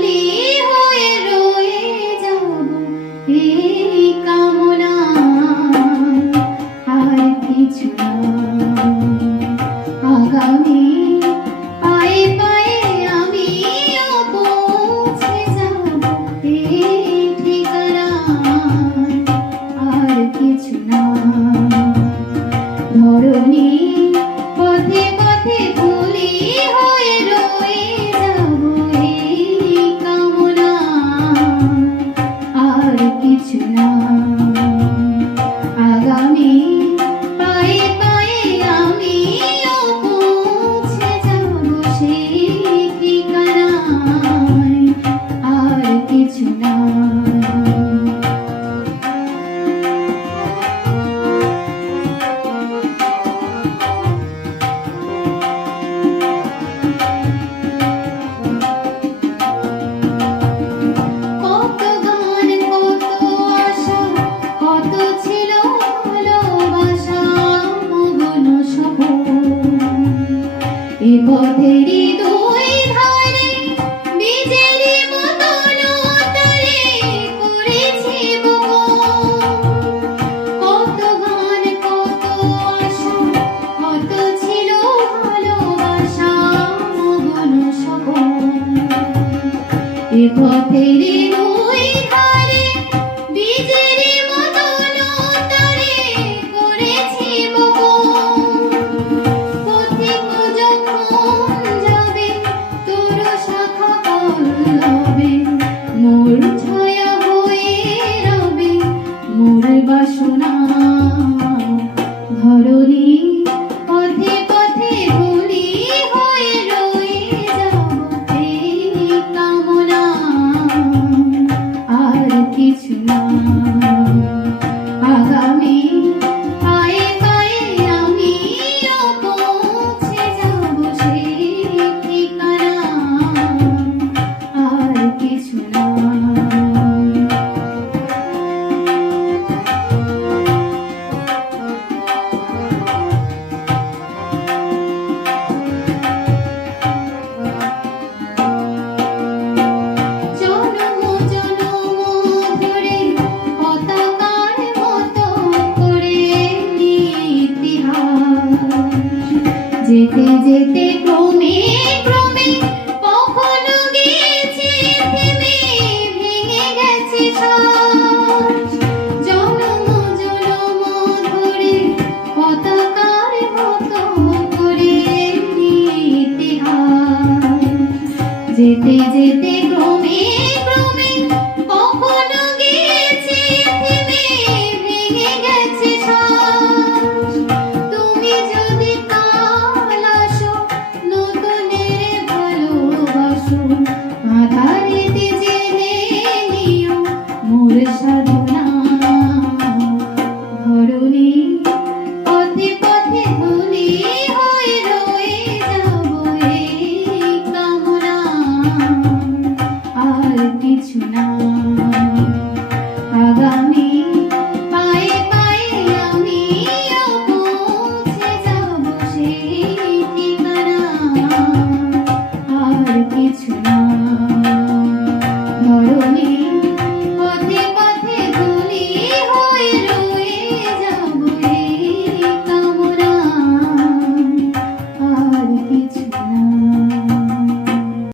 ফুলি হয়ে রয়ে যাব এই কামনা, আর কিছু না। আগামী পায়ে পায়ে আমিও পৌঁছে যাব এই ঠিকানায়, আর কিছু না। ধরণী পথে পথে ফুলি হয়ে রয়ে যাব এই কামনা, আর কিছু না। আগামী পায়ে পায়ে আমিও পৌঁছে যাব সেই ঠিকানায়, আর কিছু না। এ পথেরই দুই ধারে বীজেরই মতন তলে করেছি বপন। কত গান কত আশা, কত ছিল ভালোবাসা মগন স্বপন। এ পথেরই দুই ধারে বীজেরই মতন তলে করেছি বপন। মোর ছায়া হয়ে রবে মোর বাসনা। ধরণী পথে পথে ফুলি হয়ে রয়ে যাব এই কামনা, আর কিছু না। আগামী পায়ে পায়ে আমিও পৌঁছে যাব সেই ঠিকানায়, আর কিছু না। জনম জনম ধরে পতাকার মতো করে ইতিহাস, যেতে যেতে ক্রমে ক্রমে কখনো গিয়েছে থেমে, ভেঙে গেছে শ্বাস। জনম জনম ধরে পতাকার মতো করে ইতিহাস, যেতে যেতে